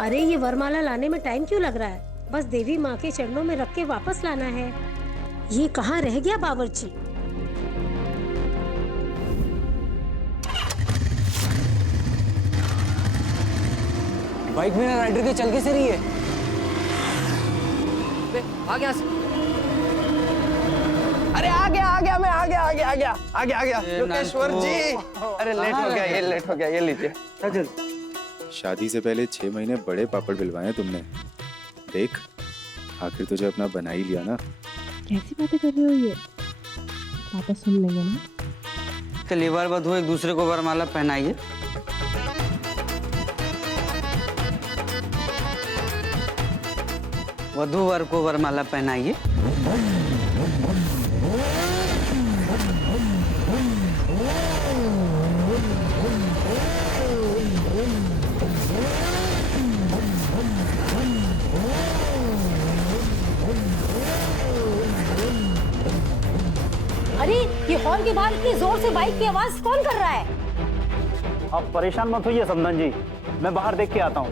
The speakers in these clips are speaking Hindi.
अरे ये वरमाला लाने में टाइम क्यों लग रहा है? बस देवी माँ के चरणों में रख के वापस लाना है। ये कहाँ रह गया बावर्ची? बाइक में राइडर के चल कैसे रही है? आ गया। अरे आ गया मैं आ गया लोकेश्वर जी। अरे लेट हो गया ये लीजिए। चल। शादी से पहले 6 महीने बड़े पापड़ बिलवाए तुमने। देख आखिर तुझे अपना बना ही लिया ना। कैसी बातें कर रहे हो ये? वापस सुन लेंगे ना। चलिए वर वधू एक दूसरे को वरमाला पहनाइए। वधू वर को वरमाला पहनाइए। अरे ये हॉल के बाहर इतनी जोर से बाइक की आवाज कौन कर रहा है? आप परेशान मत होइए समधन जी, मैं बाहर देख के आता हूँ।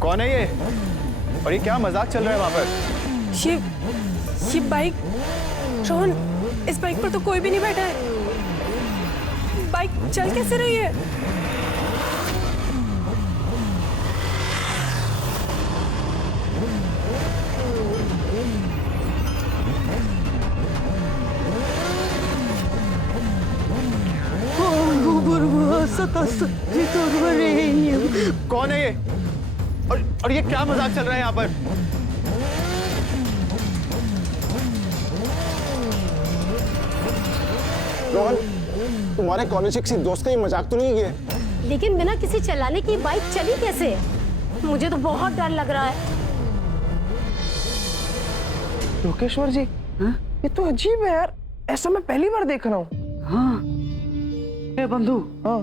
कौन है ये और ये क्या मजाक चल रहा है वहां पर? ये बाइक, रोहन, इस बाइक पर तो कोई भी नहीं बैठा है। बाइक चल कैसे रही है? कौन है ये और ये क्या मजाक चल रहा है यहाँ पर? रोहन, तुम्हारे कॉलेज के किसी दोस्त का ये मजाक तो नहीं है? लेकिन बिना किसी चलाने की बाइक चली कैसे? मुझे तो बहुत डर लग रहा है। लोकेश्वर जी, ये तो अजीब है यार, ऐसा मैं पहली बार देख रहा हूँ। हाँ ए बंधु, हाँ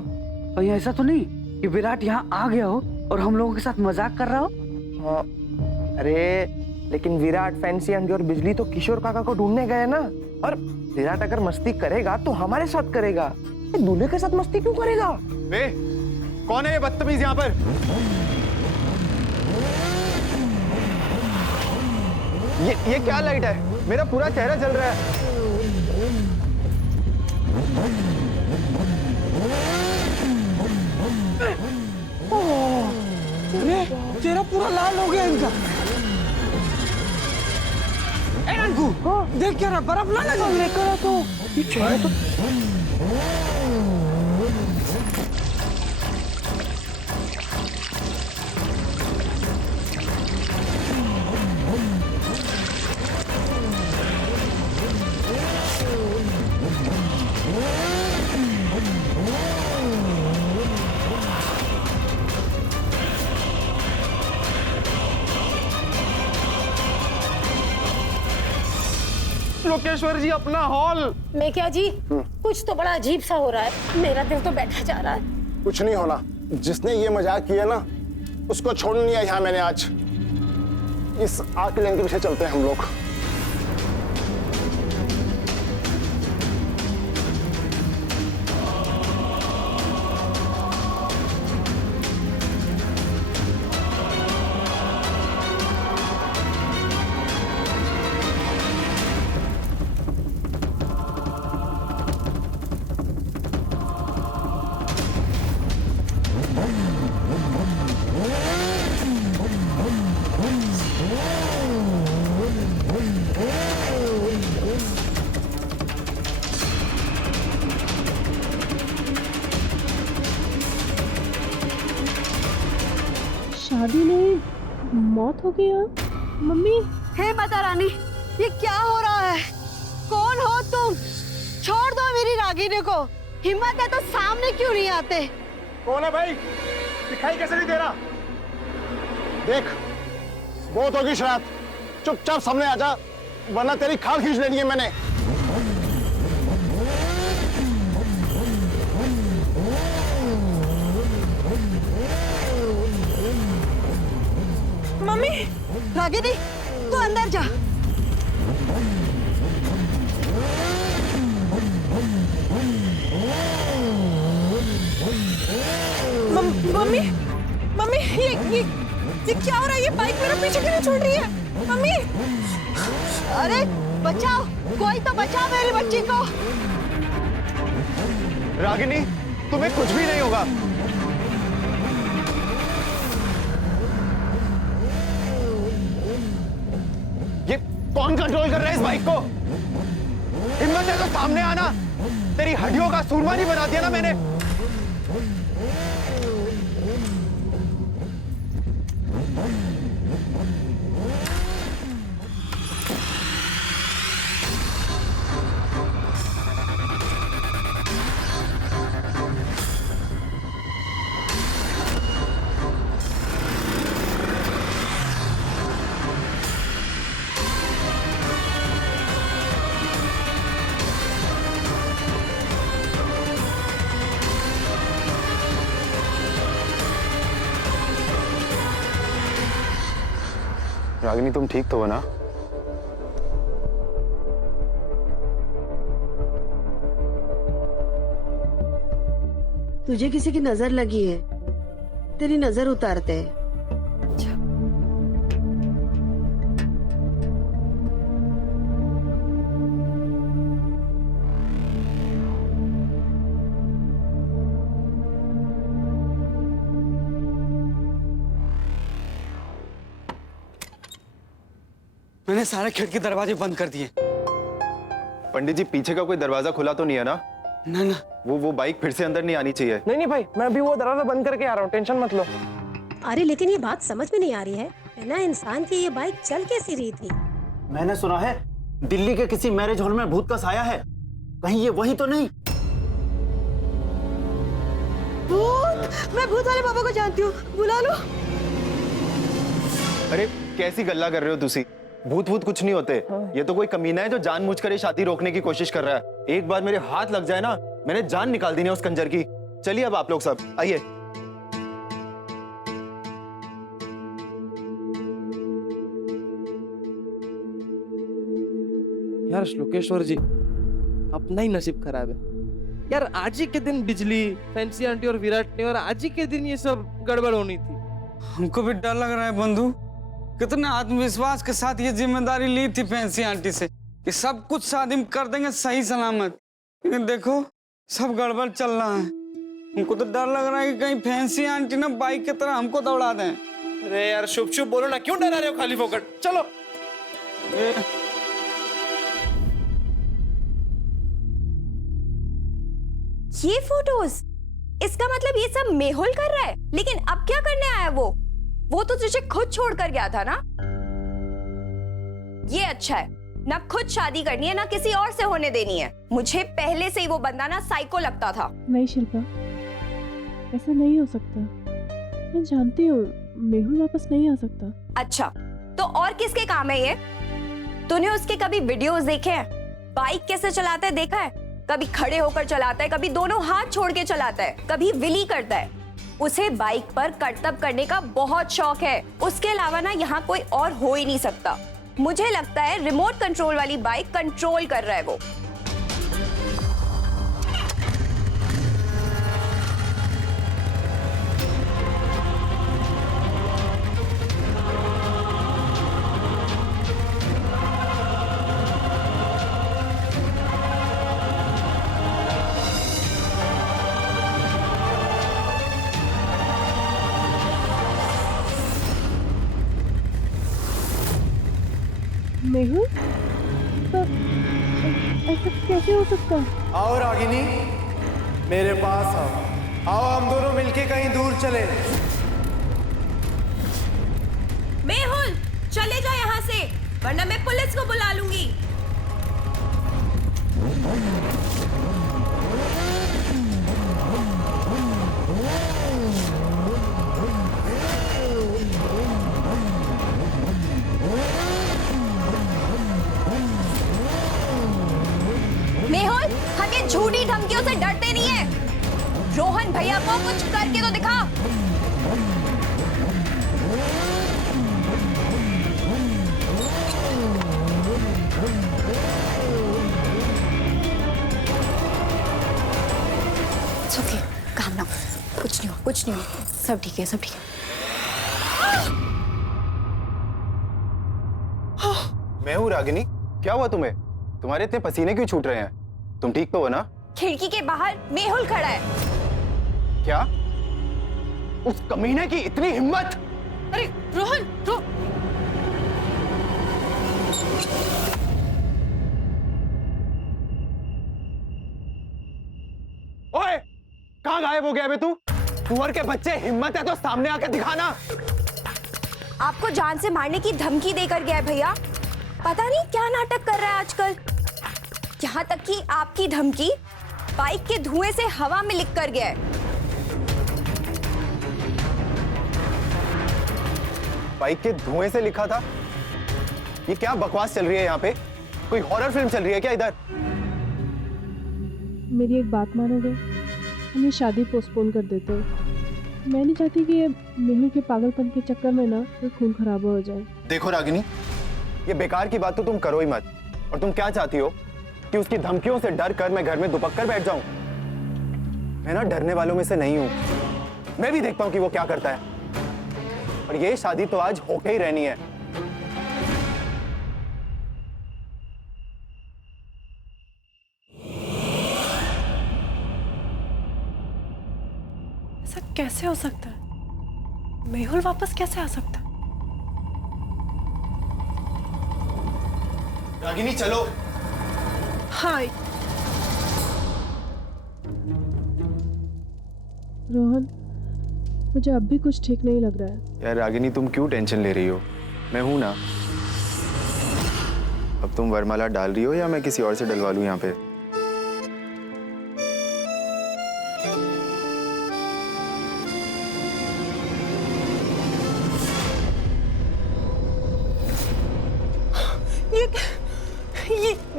कहीं ऐसा तो नहीं कि विराट यहाँ आ गया हो और हम लोगों के साथ मजाक कर रहा हो? हाँ, अरे लेकिन विराट, फैंसी आंटी और बिजली तो किशोर काका को ढूंढने गए ना। और विराट अगर मस्ती करेगा तो हमारे साथ करेगा, दूल्हे के साथ मस्ती क्यों करेगा? वे, कौन है ये बदतमीज यहाँ पर? ये क्या लाइट है? मेरा पूरा चेहरा जल रहा है। अरे चेहरा पूरा लाल हो गया इनका। ए ननकू, देख क्या रहा, बर्फ ना लगा। लेकर तो ये चेहरा तो लोकेश्वर जी अपना हॉल। मैं क्या जी, कुछ तो बड़ा अजीब सा हो रहा है। मेरा दिल तो बैठा जा रहा है। कुछ नहीं होना। जिसने ये मजाक किया ना, उसको छोड़ नहीं यहाँ मैंने आज। इस आग के लाइन के पीछे चलते हैं हम लोग। शादी में मौत हो गया। मम्मी, हे माता रानी, ये क्या हो रहा है? कौन हो तुम? छोड़ दो मेरी रागिनी को। हिम्मत है तो सामने क्यों नहीं आते? कौन है भाई? दिखाई कैसे नहीं दे रहा? देख, बहुत होगी शराब। चुपचाप सामने आ जा, वरना तेरी खाल खींच लेनी है मैंने। रागिनी तू अंदर जा। मम्मी मम्मी ये क्या हो रहा है? ये बाइक मेरा पीछे क्यों नहीं छोड़ रही है? मम्मी अरे बचाओ, कोई तो बचाओ मेरी बच्ची को। रागिनी तुम्हें कुछ भी नहीं होगा। ये कौन कंट्रोल कर रहा है इस बाइक को? हिम्मत है तो सामने आना। तेरी हड्डियों का सूरमा नहीं बना दिया ना मैंने। रागिनी तुम ठीक तो हो ना? तुझे किसी की नजर लगी है, तेरी नजर उतारते हैं। मैंने सारे खिड़की दरवाजे बंद कर दिए। पंडित जी पीछे का कोई दरवाजा खुला तो नहीं है ना? ना ना, वो बाइक फिर से अंदर नहीं आनी चाहिए। नहीं भाई, मैं अभी वो दरवाजा बंद करके आ रहा हूँ, टेंशन मत लो। अरे लेकिन ये बात समझ में नहीं आ रही है ना, इंसान की ये बाइक चल कैसी रही थी? मैंने सुना है दिल्ली के किसी मैरिज हॉल में भूत का साया है। कहीं ये वही तो नहीं? भूत? मैं भूत वाले बाबा को जानती हूँ, बुला लो। अरे कैसी गल्ला कर रहे हो तुसी? भूत भूत कुछ नहीं होते। ये तो कोई कमीना है जो जानबूझकर ये शादी रोकने की कोशिश कर रहा है। एक बार मेरे हाथ लग जाए ना, मैंने जान निकाल दी है उस कंजर की। चलिए अब आप लोग सब आइए। यार श्लोकेश्वर जी, अपना ही नसीब खराब है यार। आज ही के दिन बिजली, फैंसी आंटी और विराट ने, और आज ही के दिन ये सब गड़बड़ होनी थी। हमको भी डर लग रहा है बंधु। कितने आत्मविश्वास के साथ ये जिम्मेदारी ली थी फैंसी आंटी से कि सब कुछ शादी में कर देंगे सही सलामत, लेकिन देखो सब गड़बड़ चल रहा है। हमको तो डर लग रहा है कि कहीं फैंसी आंटी ना बाइक की तरह हमको दौड़ा दें। अरे यार शुभ शुभ बोलो ना, क्यों डरा रहे हो खाली फोकट? चलो। ये फोटोज, इसका मतलब ये सब मेहुल कर रहा है। लेकिन अब क्या करने आया वो तो तुझे खुद छोड़ कर गया था ना। ये अच्छा है ना, खुद शादी करनी है ना किसी और से होने देनी है। मुझे पहले से ही वो बंदा ना साइको लगता था। नहीं शिल्पा, ऐसा नहीं हो सकता। मैं जानती हूँ मेहुल वापस नहीं आ सकता। अच्छा तो और किसके काम है ये? तूने उसके कभी वीडियोस देखे हैं? बाइक कैसे चलाता है देखा है? कभी खड़े होकर चलाता है, कभी दोनों हाथ छोड़ के चलाता है, कभी विली करता है। उसे बाइक पर करतब करने का बहुत शौक है। उसके अलावा ना यहाँ कोई और हो ही नहीं सकता। मुझे लगता है रिमोट कंट्रोल वाली बाइक कंट्रोल कर रहा है वो। मेहुल? ऐसा कैसे हो सकता? आओ रागिनी, मेरे पास आओ। आओ हम दोनों मिलके कहीं दूर चले। मेहुल चले जा यहाँ से, वरना मैं पुलिस को बुला लूंगी। मेहुल, हम ये झूठी धमकियों से डरते नहीं है। रोहन भैया को कुछ करके तो दिखा। कुछ नहीं हुआ, सब ठीक है, सब ठीक है। मैं हूँ रागिनी। क्या हुआ तुम्हें? तुम्हारे इतने पसीने क्यों छूट रहे हैं? तुम ठीक तो हो ना? खिड़की के बाहर मेहुल खड़ा है। क्या? उस कमीने की इतनी हिम्मत! अरे रोहन, ओए, कहाँ गायब हो गया बे तू? कुंवर के बच्चे, हिम्मत है तो सामने आकर दिखाना। आपको जान से मारने की धमकी देकर गया है भैया। पता नहीं क्या नाटक कर रहा है आजकल। यहाँ तक कि आपकी धमकी बाइक के धुएं से हवा में लिख कर गया है। बाइक के धुएं से लिखा था? ये क्या बकवास चल रही है यहाँ पे? कोई हॉरर फिल्म चल रही है क्या इधर? मेरी एक बात मानोगे? हम ये शादी पोस्टपोन कर देते हैं। मैं नहीं चाहती कि ये मेहुल के पागलपन के चक्कर में ना कोई खून खराबा हो जाए। देखो रागिनी, ये बेकार की बात तो तुम करो ही मत। और तुम क्या चाहती हो कि उसकी धमकियों से डर कर मैं घर में दुबक कर बैठ जाऊं? मैं ना डरने वालों में से नहीं हूं। मैं भी देखता हूं कि वो क्या करता है। और ये शादी तो आज होके ही रहनी है। ऐसा कैसे हो सकता है? मेहुल वापस कैसे आ सकता है? रागिनी चलो। हाँ। रोहन, मुझे अब भी कुछ ठीक नहीं लग रहा है। यार रागिनी, तुम क्यों टेंशन ले रही हो? मैं हूं ना। अब तुम वरमाला डाल रही हो या मैं किसी और से डलवा लूं यहाँ पे?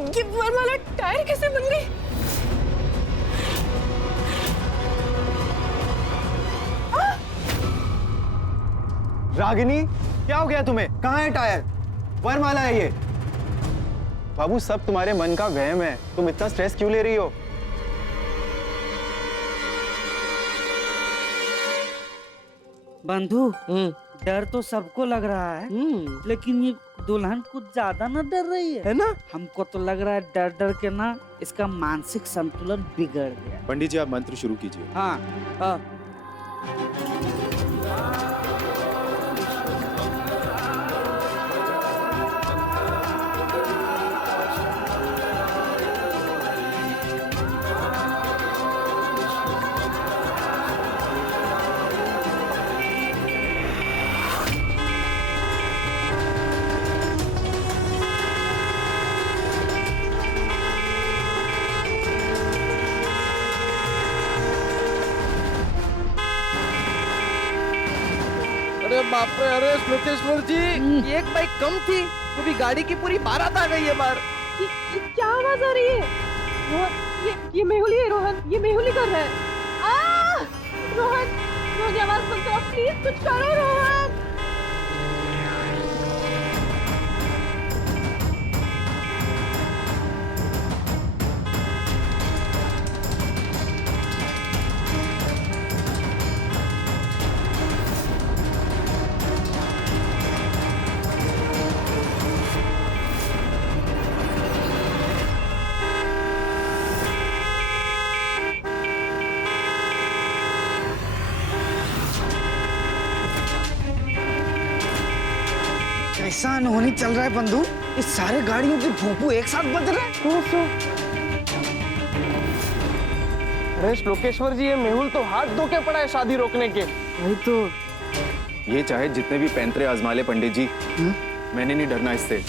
ये वरमाला टायर कैसे बन गई? रागिनी, क्या हो गया तुम्हें? कहाँ है टायर? वरमाला है ये। बाबू, सब तुम्हारे मन का वहम है। तुम इतना स्ट्रेस क्यों ले रही हो? बंधु, डर तो सबको लग रहा है, लेकिन ये दुल्हन कुछ ज्यादा ना डर रही है ना? हमको तो लग रहा है डर डर के ना इसका मानसिक संतुलन बिगड़ गया। पंडित जी, आप मंत्र शुरू कीजिए। हाँ, हाँ। अरे बाप रे, अरे श्लोकेश्वर जी, एक बाइक कम थी, वो भी गाड़ी की पूरी बारात आ गई है बाहर। ये क्या आवाज आ रही है? रोहन, ये मेहुल ही है। रोहन, ये मेहुल ही कर रहा है। रोहन, रोहन, ये आवाज बंद करो प्लीज, कुछ करो रोहन। ऐसा अनहोनी चल रहा है बंधु। इस सारे गाड़ियों के भोंपू एक साथ बज रहे हैं। अरे श्लोकेश्वर जी, ये मेहुल तो हाथ धो के पड़ा है शादी रोकने के। वही तो। ये चाहे जितने भी पैंतरे आजमा ले पंडित जी, मैंने नहीं डरना इससे।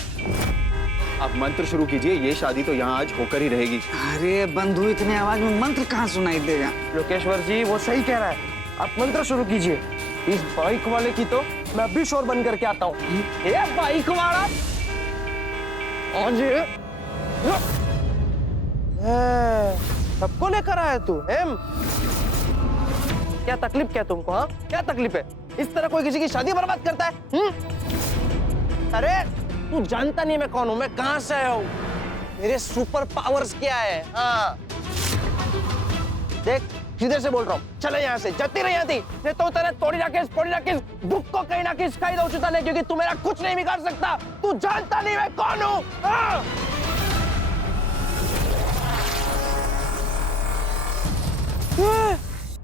आप मंत्र शुरू कीजिए, ये शादी तो यहाँ आज होकर ही रहेगी। अरे बंधु, इतने आवाज में मंत्र कहाँ सुनाई देगा? लोकेश्वर जी वो सही कह रहा है, आप मंत्र शुरू कीजिए। इस बाइक वाले की तो मैं अभी शोर बंद करके आता हूँ। ये बाइक वाला सबको लेकर आया तू? क्या तकलीफ क्या तुमको? हाँ, क्या तकलीफ है? इस तरह कोई किसी की शादी बर्बाद करता है? अरे तू जानता नहीं मैं कौन हूँ, मैं कहाँ से आया हूँ, मेरे सुपर पावर्स क्या है। हाँ देख, सीधे से बोल रहा हूँ, चले यहाँ से, जती रही थी नहीं तो तेरे तोड़ी राकेश बुक को कहीं ना कहीं कही दो चुता नहीं, क्योंकि तू मेरा कुछ नहीं बिगाड़ सकता, तू जानता नहीं मैं कौन हूँ।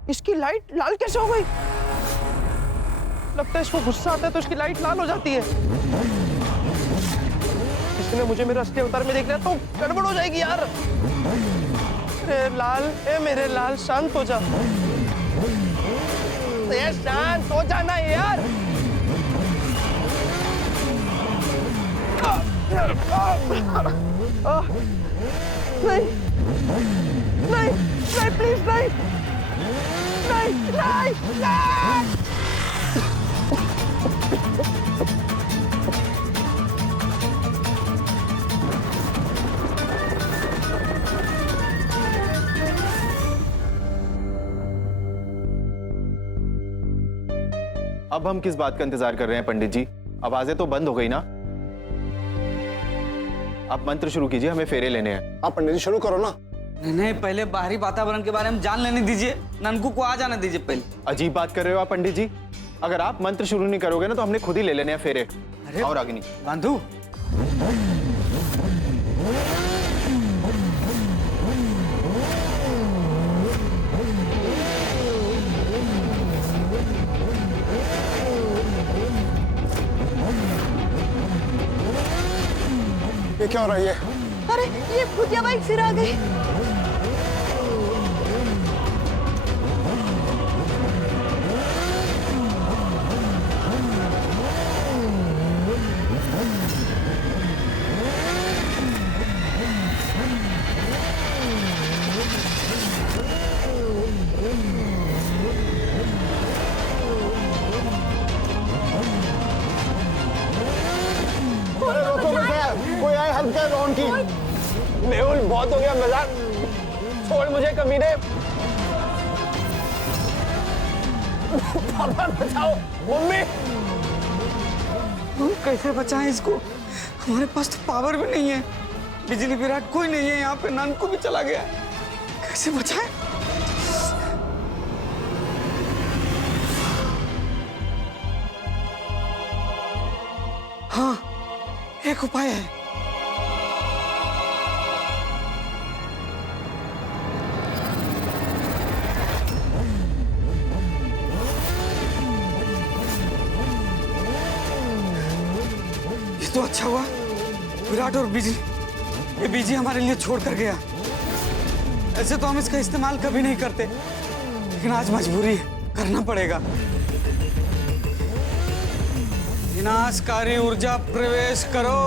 इसकी लाइट लाल कैसे हो गई? लगता है इसको गुस्सा आता है तो इसकी लाइट लाल हो जाती है। इसने मुझे मेरे असली अवतार में देख लिया तो गड़बड़ हो जाएगी यार। लाल, ए मेरे लाल, शांत हो जा। ये शांत हो जाना यार। नहीं नहीं नहीं, प्लीज नहीं नहीं नहीं नहीं। अब हम किस बात का इंतजार कर रहे हैं पंडित जी? आवाजें तो बंद हो गई ना। आप मंत्र शुरू कीजिए, हमें फेरे लेने हैं। आप पंडित जी शुरू करो ना। नहीं, पहले बाहरी वातावरण के बारे में जान लेने दीजिए, ननकू को आ जाने दीजिए पहले। अजीब बात कर रहे हो आप पंडित जी। अगर आप मंत्र शुरू नहीं करोगे ना तो हमने खुद ही ले लेने हैं फेरे। और आगे नहीं। बंधु, ये क्या हो रहा है? ये अरे ये भूतिया बाइक फिर आ गई। कोई आए हेल्प कर रोहन की। मेहुल बहुत हो गया मजाक, छोड़ मुझे कमीने। पापा बचाओ, मम्मी। हम कैसे बचाएं इसको? हमारे पास तो पावर भी नहीं है, बिजली विराट कोई नहीं है यहाँ पे, ननकू भी चला गया, कैसे बचाएं? हाँ, एक उपाय है। ये तो अच्छा हुआ विराट और बिजली, ये बिजली हमारे लिए छोड़ कर गया। ऐसे तो हम इसका इस्तेमाल कभी नहीं करते, लेकिन आज मजबूरी है, करना पड़ेगा। विनाशकारी ऊर्जा प्रवेश करो।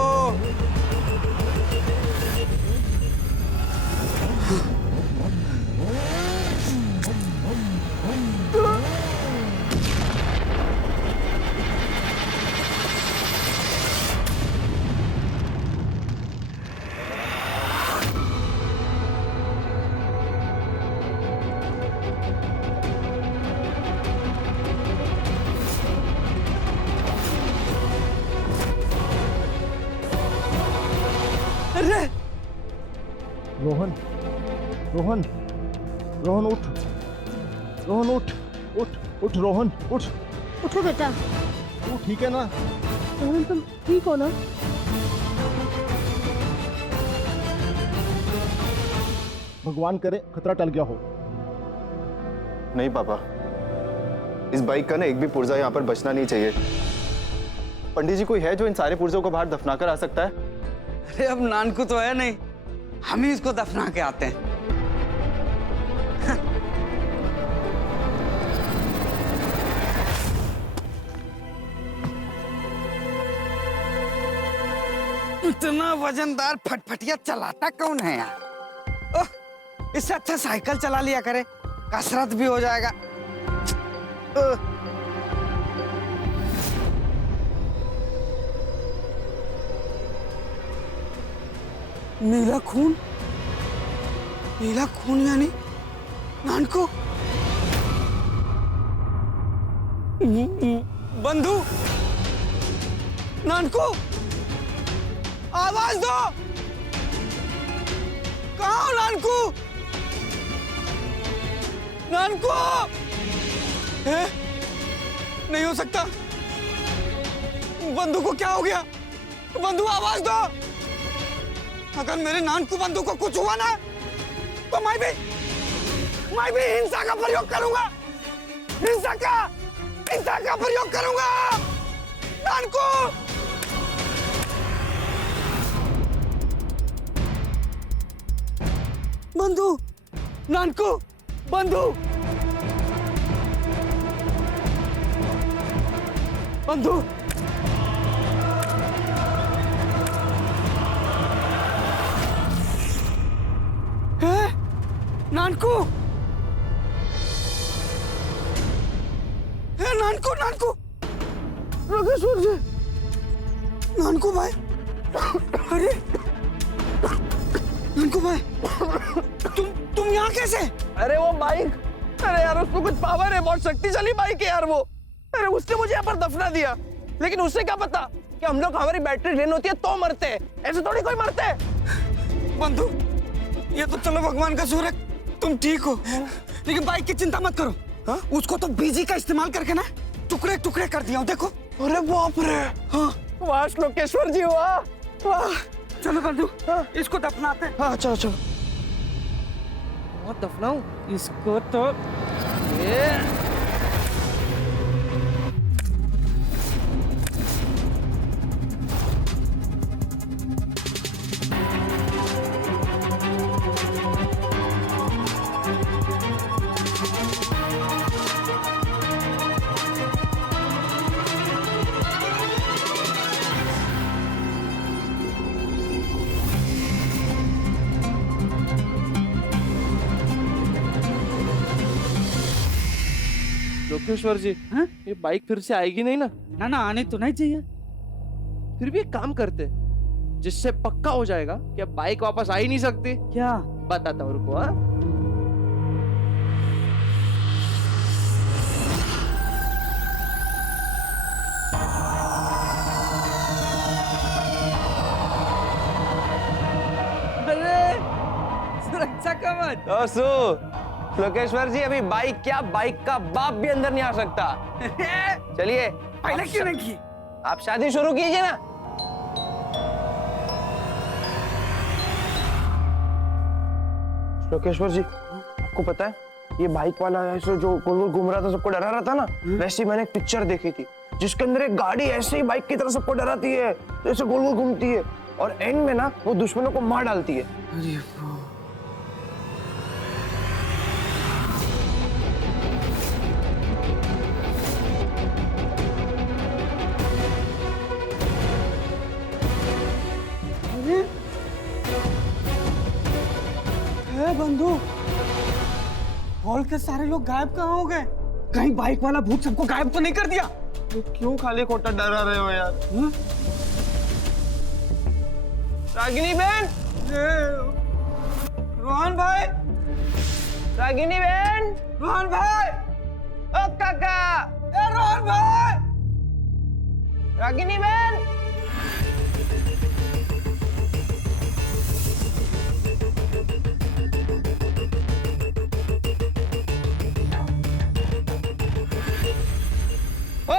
अरे रोहन, रोहन, रोहन उठ, रोहन उठ, उठ, उठ रोहन, उठ। उठो बेटा। तू ठीक है ना? रोहन तुम ठीक हो ना? भगवान करे खतरा टल गया हो। नहीं पापा, इस बाइक का ना एक भी पुर्जा यहाँ पर बचना नहीं चाहिए। पंडित जी कोई है जो इन सारे पुर्जों को बाहर दफना कर आ सकता है? अरे अब नानकू तो है नहीं, हम ही इसको दफना के आते हैं। इतना वजनदार फटफटिया चलाता कौन है यार? ओह, इससे अच्छा साइकिल चला लिया करे, कसरत भी हो जाएगा। नीला खून, नीला खून यानी नानकू। बंधु, नानकू, आवाज दो। कहाँ हो नानकू? नानकू! नहीं हो सकता। बंधु को क्या हो गया? बंधु आवाज दो। अगर मेरे नानकू बंधु को कुछ हुआ ना तो मैं भी हिंसा का प्रयोग करूंगा। हिंसा का प्रयोग करूंगा। नानकू! बंधु! नानकू! बंधु! बंधु! नानकू! नानकू! नानकू! योगेश्वर जी! नानकू भाई! अरे नानकू भाई, तुम यहाँ कैसे? अरे वो बाइक, अरे यार उसमें कुछ पावर है, बहुत शक्तिशाली बाइक है यार वो। अरे उसने मुझे यहाँ पर दफना दिया, लेकिन उससे क्या पता कि हम लोग, हमारी बैटरी ड्रेन होती है तो मरते हैं, ऐसे थोड़ी कोई मरते है। बंधु, ये तो चलो भगवान का शुक्र है तुम ठीक हो, लेकिन बाइक की चिंता मत करो। हाँ? उसको तो बीजी का इस्तेमाल करके ना टुकड़े टुकड़े कर दिया हूं, देखो। अरे बाप रे! हाँ, वाह श्लोकेश्वर जी, वाह वाह। चलो बंधु, इसको दफनाते हैं। हाँ चलो चलो। बहुत दफनाऊं इसको तो लोकेश्वर जी, ये बाइक फिर से आएगी नहीं ना? ना ना, आने तो नहीं चाहिए। फिर भी एक काम करते, जिससे पक्का हो जाएगा कि अब बाइक वापस आ ही नहीं सकती। क्या? बताता हूँ, रुको। हाँ, सुरक्षा कवच। दोस्तों, लोकेश्वर जी, अभी बाइक क्या, बाइक का बाप भी अंदर नहीं आ सकता। चलिए, पहले क्यों नहीं की? आप शादी शुरू कीजिए ना। लोकेश्वर जी, आपको पता है ये बाइक वाला ऐसे जो गोल गोल घूम रहा था, सबको डरा रहा था ना, वैसे मैंने एक पिक्चर देखी थी जिसके अंदर एक गाड़ी ऐसे ही बाइक की तरह सबको डराती है, तो ऐसे गोल गोल घूमती है और एंड में ना वो दुश्मनों को मार डालती है। अरे बंधु, हॉल के सारे लोग गायब कहाँ हो गए? कहीं बाइक वाला भूत सबको गायब तो नहीं कर दिया? क्यों खाली खोटा डरा रहे हो यार? रागिनी बहन, रोहन भाई, रागिनी बहन, रोहन भाई, ओ काका, रोहन भाई, रागिनी बहन।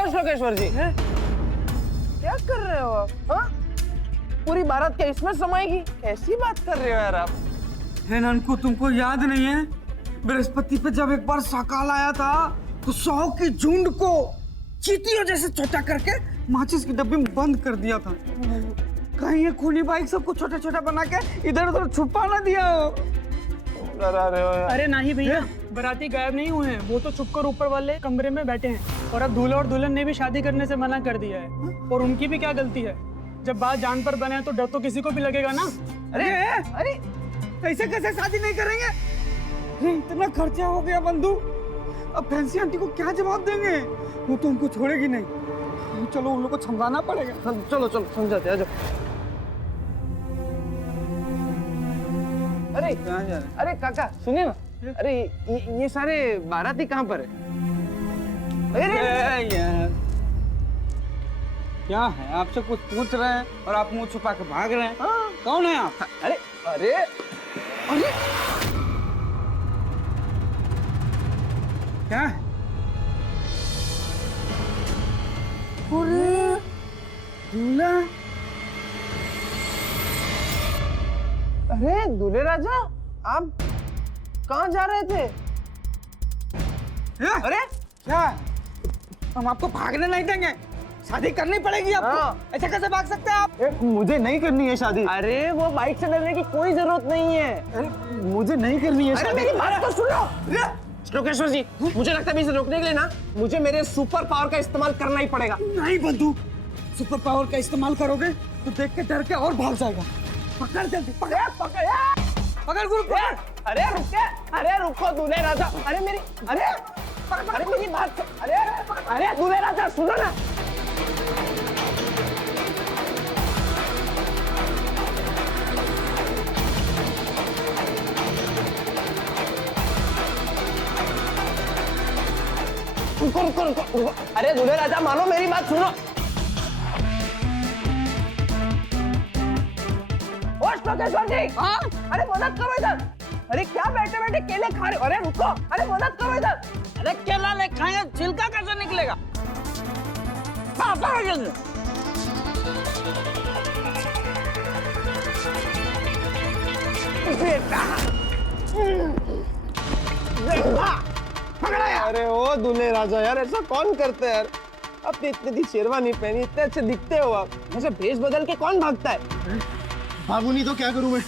लोकेश्वर जी, क्या कर रहे हो आप? हाँ? पूरी बारात क्या इसमें समाएगी? कैसी बात कर रहे हो यार आप? हे नानकू, तुमको याद नहीं है बृहस्पति पे जब एक बार सकाल आया था तो 100 की झुंड को चींटियों जैसे छोटा करके माचिस की डब्बी में बंद कर दिया था। कहीं ये खूनी बाइक सबको छोटा छोटा बना के इधर उधर छुपा ना दिया हो। डरा रहे हो यार। अरे नहीं भैया, बाराती गायब नहीं हुए हैं, वो तो छुपकर ऊपर वाले कमरे में बैठे हैं। और अब दूल्हा और दुल्हन ने भी शादी करने से मना कर दिया है, और उनकी भी क्या गलती है? जब बात जान पर बने तो डर तो किसी को भी लगेगा ना। अरे अरे, ऐसे कैसे शादी नहीं करेंगे? इतना खर्चा हो गया बंधु, अब फैंसी आंटी को क्या जवाब देंगे? वो तो हमको छोड़ेगी नहीं। चलो उन लोग को समझाना पड़ेगा। चलो चलो समझाते हैं। अरे अरे काका सुनिए ना, अरे ये सारे बाराती कहाँ पर है? अरे यार, क्या है, आपसे कुछ पूछ रहे हैं और आप मुंह छुपा के भाग रहे हैं। कौन है आप? अरे अरे अरे क्या? दूल्हा? अरे दूल्हे राजा, आप कहाँ जा रहे थे? अरे क्या? हम आपको भागने नहीं देंगे, शादी करनी पड़ेगी आपको। ऐसे कैसे भाग सकते हैं आप? मुझे नहीं करनी है शादी। अरे वो बाइक से डरने की कोई जरूरत नहीं है। मुझे नहीं करनी है अरे शादी। मेरी बात तो सुनो। लोकेश्वर जी, मुझे लगता है इसे रोकने के लिए ना मुझे मेरे सुपर पावर का इस्तेमाल करना ही पड़ेगा। नहीं बंधु, सुपर पावर का इस्तेमाल करोगे तो देख के डर के और भाग जाएगा। पकड़ जल्दी, पकड़ पकड़ पकड़ गुरु पकड़। अरे रुको दूल्हे राजा, अरे मेरी बात, अरे दूल्हे राजा सुनो ना। रुको। अरे दूल्हे राजा मानो मेरी बात सुनो। लोकेश्वर जी, हाँ? अरे मदद करो इधर। अरे क्या बैठे बैठे केले खा रहे हो? अरे रुको, अरे मदद करो इधर। अरे केला नहीं खाएंगे, छिलका कैसे निकलेगा? अरे ओ दूल्हे राजा यार, ऐसा कौन करता है यार? आपने इतनी शेरवानी पहनी, इतने अच्छे दिखते हो आप, ऐसे भेष बदल के कौन भागता है? भागू नहीं तो क्या करूं मैं?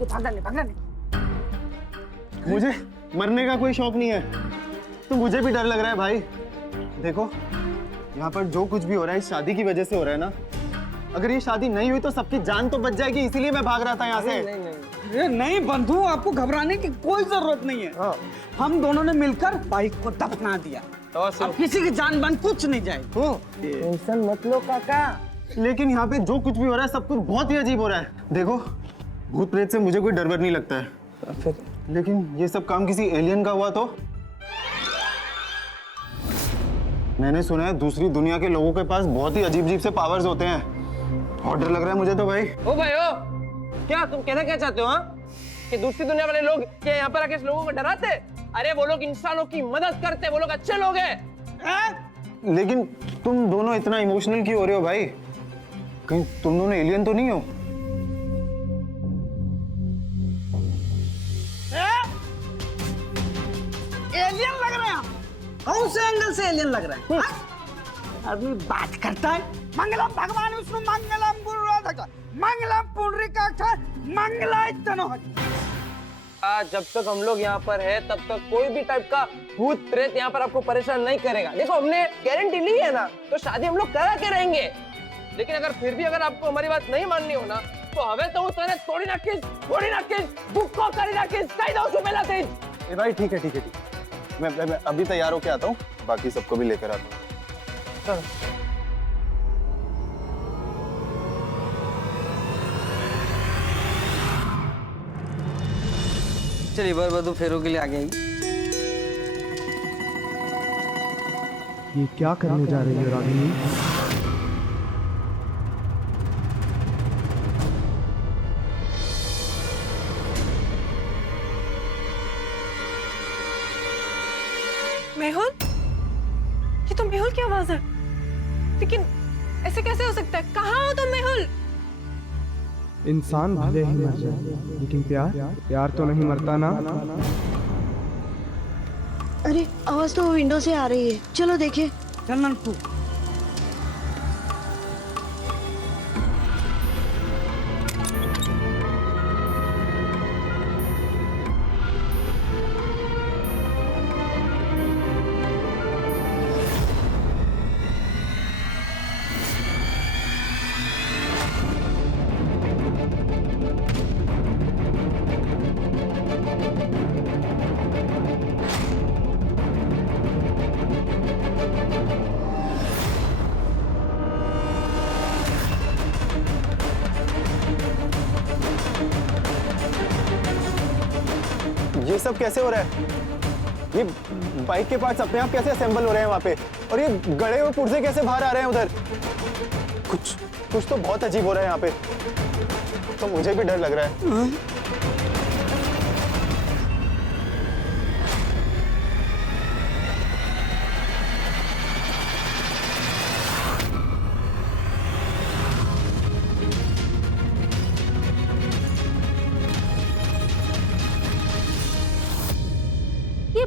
भागना नहीं। मुझे मरने का कोई शौक नहीं है, तो मुझे भी डर लग रहा है भाई। देखो यहाँ पर जो कुछ भी हो रहा है इस शादी की वजह से हो रहा है ना। अगर ये शादी नहीं हुई तो सबकी जान तो बच जाएगी, इसीलिए मैं भाग रहा था यहाँ से। नहीं बंधु, आपको घबराने की कोई जरूरत नहीं है। हम दोनों ने मिलकर बाइक को दफना दिया, अब किसी की जान बन कुछ नहीं जाएगी। टेंशन मत लो काका। लेकिन यहाँ पे जो कुछ भी हो रहा है सब कुछ बहुत ही अजीब हो रहा है। देखो भूत प्रेत से मुझे कोई डर वर नहीं लगता है, लेकिन ये सब काम किसी एलियन का हुआ तो? मैंने सुना है दूसरी दुनिया के लोगों के पास बहुत ही अजीब अजीब से पावर्स होते हैं, और डर लग रहा है मुझे तो भाई। ओ भाई ओ, क्या तुम कहना क्या चाहते हो? हाँ, कि दूसरी दुनिया वाले लोग क्या यहाँ पर आके लोगों को डराते? अरे वो लोग इंसानों की मदद करते, वो लोग अच्छे लोग हैं। लेकिन तुम दोनों इतना इमोशनल क्यों हो रहे हो भाई? कहीं तुम दोनों एलियन तो नहीं हो? एलियन लग रहे हैं? कौन से एंगल से एलियन लग रहा है? अभी बात करता है मंगलम भगवान विष्णु मंगलम गुरुराधक मंगलम पुंडरीकाक्ष मंगलायतनो। जब तक हम लोग यहाँ पर है तब तक कोई भी टाइप का भूत प्रेत यहाँ पर आपको परेशान नहीं करेगा। देखो हमने गारंटी ली है ना, तो शादी हम लोग करा के रहेंगे। लेकिन अगर फिर भी अगर आपको हमारी बात नहीं माननी हो ना, तो हमें तो उतने थोड़ी ना किस बुक को करी ना किस कही दो सुबेला तेज। ए भाई ठीक है, मैं अभी तैयार होके आता हूँ, बाकी सबको भी लेकर आता हूँ। चलिए वर वधू फेरों के लिए आ गई। ये क्या करने जा रही है रागिनी? मेहुल, ये तो मेहुल की आवाज है। लेकिन ऐसे कैसे हो सकता है? कहाँ हो तुम मेहुल? इंसान भले ही मर जाए, लेकिन प्यार तो नहीं मरता ना। अरे आवाज तो विंडो से आ रही है, चलो देखे। चल ननकू। ये सब कैसे हो रहा है? ये बाइक के पार्ट्स अपने आप कैसे असेंबल हो रहे हैं वहां पे? और ये गड़े हुए पुर्जे कैसे बाहर आ रहे हैं उधर? कुछ तो बहुत अजीब हो रहा है यहाँ पे, तो मुझे भी डर लग रहा है।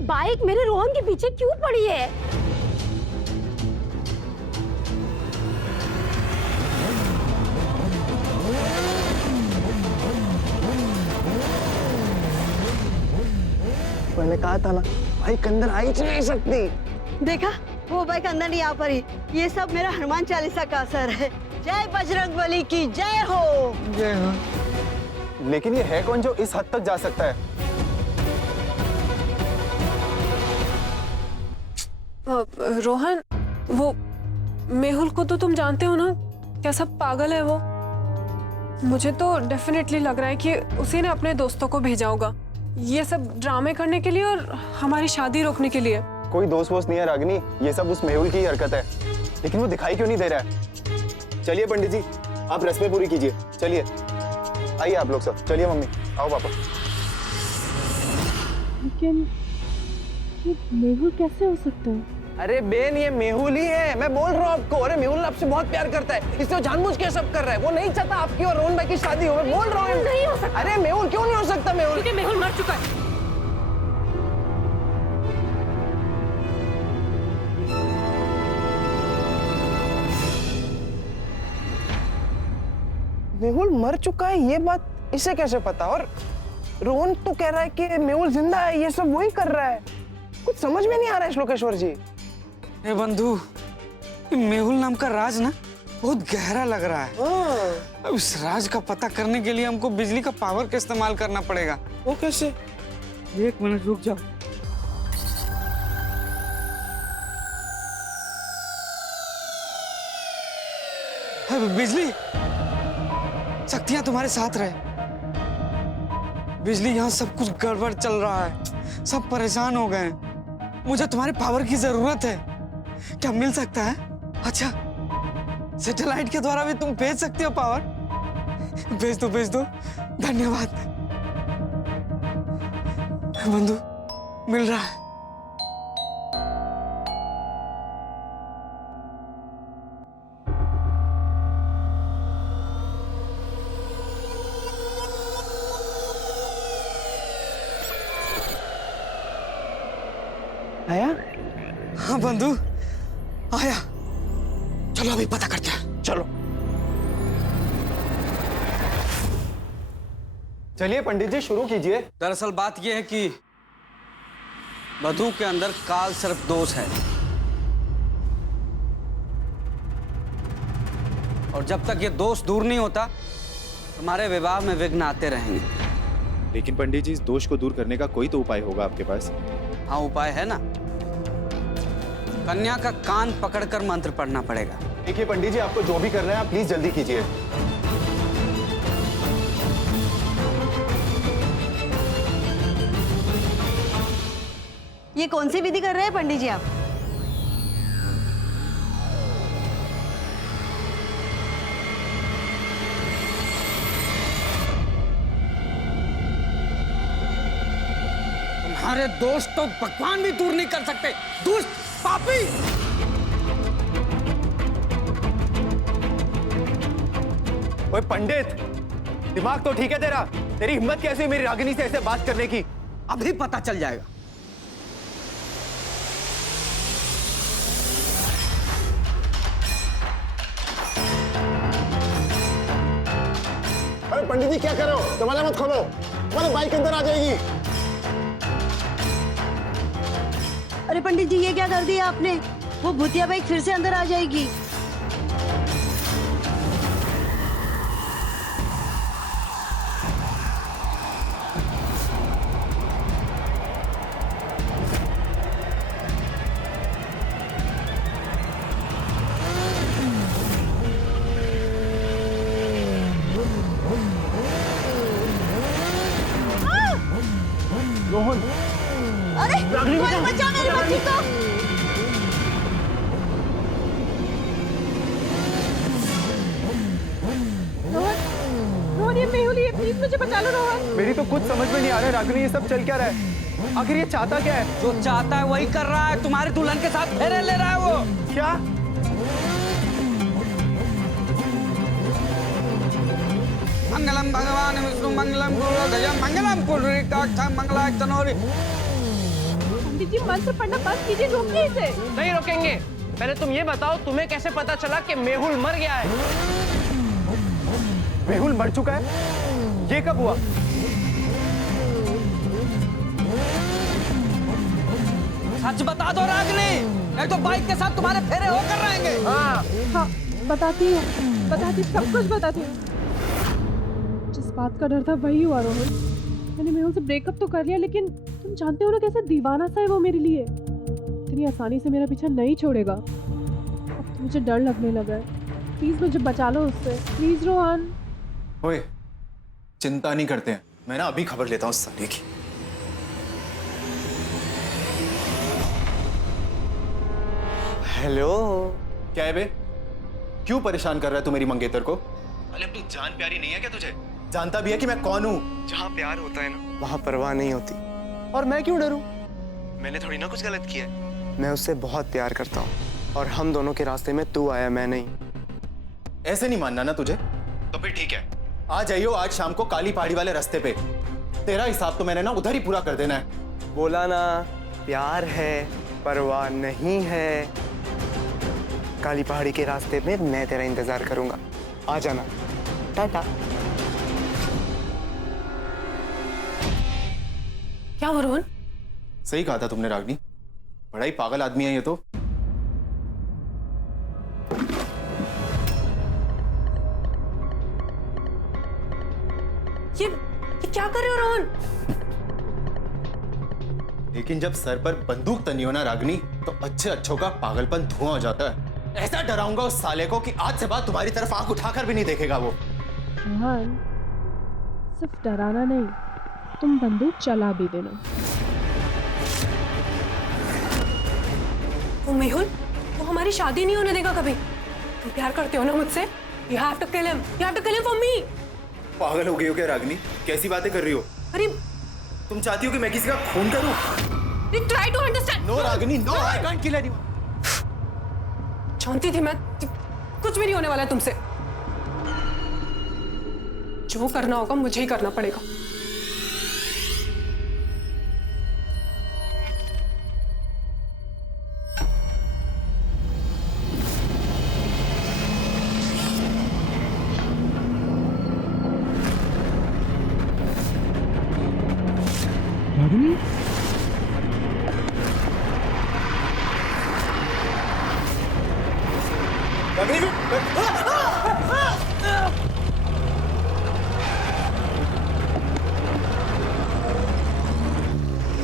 बाइक मेरे रोहन के पीछे क्यों पड़ी है? मैंने कहा था ना, बाइक अंदर आ ही नहीं सकती। देखा, वो बाइक अंदर नहीं आ पड़ी। ये सब मेरा हनुमान चालीसा का असर है। जय बजरंगबली की जय हो। जय हो। लेकिन ये है कौन जो इस हद तक जा सकता है? रोहन, वो मेहुल को तो तुम जानते हो ना, कैसा पागल है वो। मुझे तो डेफिनेटली लग रहा है कि उसी ने अपने दोस्तों को भेजा होगा, ये सब ड्रामे करने के लिए और हमारी शादी रोकने के लिए। कोई दोस्त वोस्त नहीं है रागिनी, ये सब उस मेहुल की ही हरकत है। लेकिन वो दिखाई क्यों नहीं दे रहा है? चलिए पंडित जी, आप रस्में पूरी कीजिए। चलिए, आइए आप लोग सब। चलिए मम्मी, आओ पापा। लेकिन ये मेहुल कैसे हो सकता है? अरे बेन, ये मेहुल ही है, मैं बोल रहा हूँ आपको। अरे मेहुल आपसे बहुत प्यार करता है, इसलिए वो जानबूझ के सब कर रहा है। वो नहीं चाहता आपकी और रोहन भाई की शादी हो। मैं बोल रहा हूँ नहीं हो सकता। अरे मेहुल क्यों नहीं हो सकता? मेहुल, क्योंकि मेहुल मर चुका है। मेहुल मर चुका है, ये बात इसे कैसे पता? और रोहन तो कह रहा है कि मेहुल जिंदा है। ये सब वही कर रहा है। कुछ समझ में नहीं आ रहा है श्लोकेश्वर जी। ए बंधु, मेहुल नाम का राज ना बहुत गहरा लग रहा है। अब इस राज का पता करने के लिए हमको बिजली का पावर का इस्तेमाल करना पड़ेगा। वो कैसे? 1 मिनट रुक जाओ। बिजली, शक्तियां तुम्हारे साथ रहे। बिजली, यहाँ सब कुछ गड़बड़ चल रहा है, सब परेशान हो गए हैं। मुझे तुम्हारे पावर की जरूरत है, क्या मिल सकता है? अच्छा, सैटेलाइट के द्वारा भी तुम भेज सकते हो पावर? भेज दो, भेज दो। धन्यवाद बंधु, मिल रहा है। आया? हाँ बंधु, आया। चलो अभी पता करते हैं। चलो। चलिए पंडित जी, शुरू कीजिए। दरअसल बात यह है कि वधु के अंदर काल सर्प दोष है, और जब तक ये दोष दूर नहीं होता हमारे विवाह में विघ्न आते रहेंगे। लेकिन पंडित जी, इस दोष को दूर करने का कोई तो उपाय होगा आपके पास? हाँ, उपाय है ना। कन्या का कान पकड़कर मंत्र पढ़ना पड़ेगा। देखिए पंडित जी, आपको जो भी करना है आप प्लीज जल्दी कीजिए। ये कौन सी विधि कर रहे हैं पंडित जी आप? तुम्हारे दोष तो भगवान भी दूर नहीं कर सकते। दुष्ट, पापी। ओए पंडित, दिमाग तो ठीक है तेरा? तेरी हिम्मत कैसे हुई मेरी रागिनी से ऐसे बात करने की? अभी पता चल जाएगा। अरे पंडित जी, क्या कर रहे हो? दरवाजा मत खोलो, हमारी बाइक अंदर आ जाएगी। अरे पंडित जी, ये क्या कर दिया आपने? वो भूतिया बाइक फिर से अंदर आ जाएगी। रोहन, अरे कोई बचा मेरी बच्ची को। रोहन, ये मेहुल, ये प्लीज मुझे बचा लो रोहन। मेरी तो कुछ समझ में नहीं आ रहा है रागिनी, ये सब चल क्या रहा है? आखिर ये चाहता क्या है? जो चाहता है वही कर रहा है। तुम्हारे दुल्हन के साथ फेरे ले रहा है वो। क्या? मंगलम भगवान विष्णु मंगलम गुरुध्वज मंगलम पुंडरीकाक्षं मंगलाय तनोहरि। पंडित जी मंत्र पढ़ना बंद कीजिए, रोकिए इसे। नहीं रोकेंगे। पहले तुम ये बताओ, तुम्हें कैसे पता चला कि मेहुल मर गया है? मेहुल मर चुका है? ये कब हुआ? सच बता दो रागिनी, नहीं तो बाइक के साथ तुम्हारे फेरे होकर रहेंगे। हाँ बताती हूँ, सब कुछ बताती हूँ। जिस बात का डर था वही हुआ रोहन। मैंने मेहुल से ब्रेकअप तो कर लिया, लेकिन तुम जानते हो ना कैसे दीवाना सा है वो मेरे लिए। इतनी आसानी से मेरा पीछा नहीं छोड़ेगा। अब तो मुझे डर लगने लगा है। प्लीज मुझे बचा लो उससे, प्लीज रोहन। ओए, चिंता नहीं करते हैं, मैं ना अभी खबर लेता हूँ उस साले की। हेलो। क्या है बे? क्यों परेशान कर रहा है तू मेरी मंगेतर को? अरे तू जान प्यारी नहीं है क्या तुझे? जानता भी है कि मैं कौन हूँ? जहाँ प्यार होता है ना, वहाँ परवाह नहीं होती। और मैं क्यों डरूं? मैंने थोड़ी ना कुछ गलत किया है। मैं उससे बहुत प्यार करता हूँ, और हम दोनों के रास्ते में तू आया, मैं नहीं। ऐसे नहीं मानना ना तुझे? तो फिर ठीक है, आ जाइयो आज शाम को काली पहाड़ी वाले रास्ते पे। तेरा हिसाब तो मैंने ना उधर ही पूरा कर देना है। बोला ना, प्यार है, परवाह नहीं है। काली पहाड़ी के रास्ते में मैं तेरा इंतजार करूंगा, आ जाना। टाटा। क्या हो रोहन? सही कहा था तुमने रागनी, बड़ा ही पागल आदमी है ये तो। ये क्या कर रहे हो रोहन? लेकिन जब सर पर बंदूक तनी हो ना रागनी, तो अच्छे अच्छों का पागलपन धुआं हो जाता है। ऐसा डराऊंगा उस साले को कि आज से बाद तुम्हारी तरफ आंख उठाकर भी नहीं देखेगा वो। रोहन, सिर्फ डराना नहीं, तुम बंदूक चला भी देना। वो मेहुल, वो हमारी शादी नहीं होने देगा कभी। तुम प्यार करते हो ना मुझसे? You have to kill him. You have to kill him for me. पागल हो गई हो क्या रागनी? कैसी बातें कर रही हो? अरे तुम चाहती हो कि मैं किसी का खून करूं? try to understand. No Ragini, no, I can't kill anyone. जानती थी मैं, कुछ भी नहीं होने वाला है तुमसे। जो करना होगा मुझे ही करना पड़ेगा। रागिनी,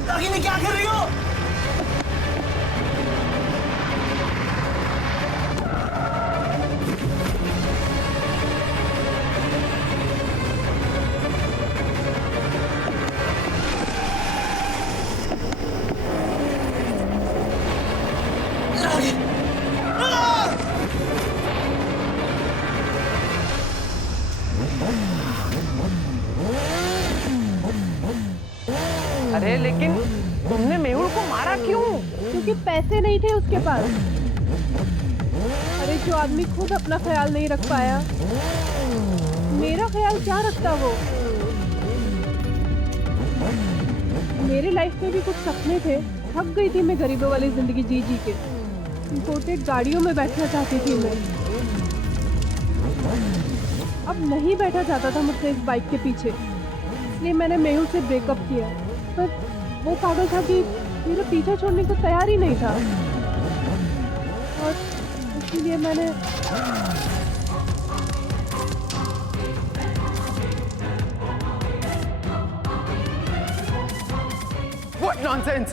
रागिनी क्या कर रही हो? अरे लेकिन तुमने मेहुल को मारा क्यों? क्योंकि पैसे नहीं थे उसके पास। अरे जो आदमी खुद अपना ख्याल नहीं रख पाया, मेरा ख्याल क्या रखता वो? मेरे लाइफ में भी कुछ सपने थे, थक गई थी मैं गरीबों वाली जिंदगी जी जी के। इंपोर्टेड गाड़ियों में बैठना चाहती थी मैं, अब नहीं बैठा जाता था मुझसे इस बाइक के पीछे। इसलिए मैंने मेहुल से ब्रेकअप किया, पर वो पागल था कि मेरा पीछा छोड़ने को तैयार ही नहीं था, और इसीलिए मैंने What nonsense!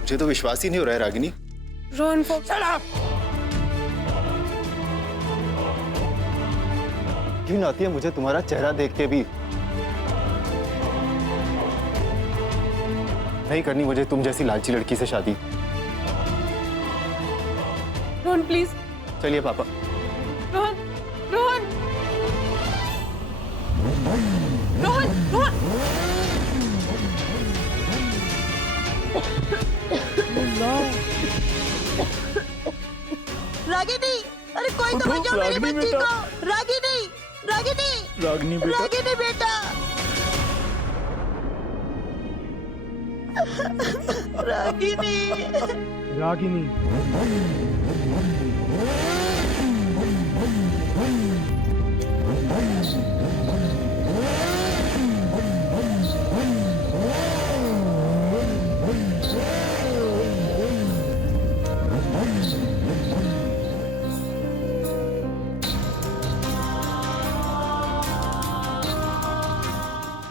मुझे तो विश्वास ही नहीं हो रहा है रागिनी। रोहन को घिन आती है मुझे तुम्हारा चेहरा देख के भी। नहीं करनी मुझे तुम जैसी लालची लड़की से शादी। रोहन प्लीज। चलिए पापा। रोहन, रोहन, रोहन, रोहन। रागिनी, अरे कोई कोई तो बचाओ मेरी बच्ची को। रागिनी, रागिनी, रागिनी बेटा, रागिनी बेटा, रागिनी, रागिनी,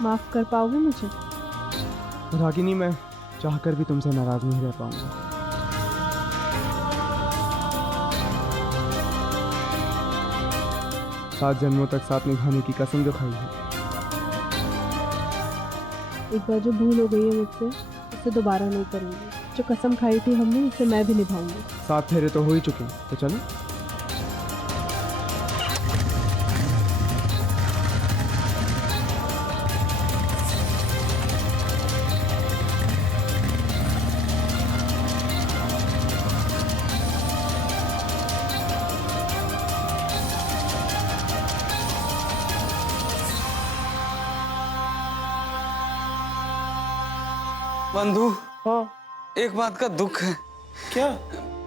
माफ कर पाओगे मुझे? रागिनी, मैं चाहकर भी तुमसे नाराज नहीं रह पाऊंगा। सात जन्मों तक साथ निभाने की कसम जो खाई है, एक बार जो भूल हो गई है मुझसे, उसे दोबारा नहीं करूंगी। जो कसम खाई थी हमने, उसे मैं भी निभाऊंगी। 7 फेरे तो हो ही चुके हैं, तो चलो। बंधु, हाँ एक बात का दुख है। क्या?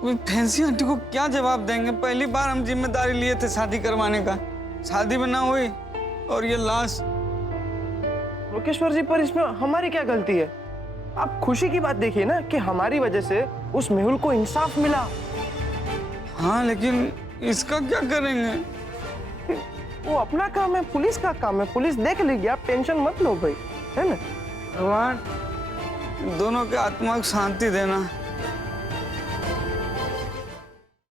वे फैंसी आंटी को क्या जवाब देंगे? पहली बार हम जिम्मेदारी लिए थे शादी करवाने का, शादी में ना हुई और ये लाश। लोकेश्वर जी, पर इसमें हमारी क्या गलती है? आप खुशी की बात देखिए ना कि हमारी वजह से उस मेहुल को इंसाफ मिला। हाँ, लेकिन इसका क्या करेंगे? वो अपना काम है, पुलिस का काम है, पुलिस देख लेगी, आप टेंशन मत लो भाई, है ना? भगवान दोनों के आत्मा को शांति देना।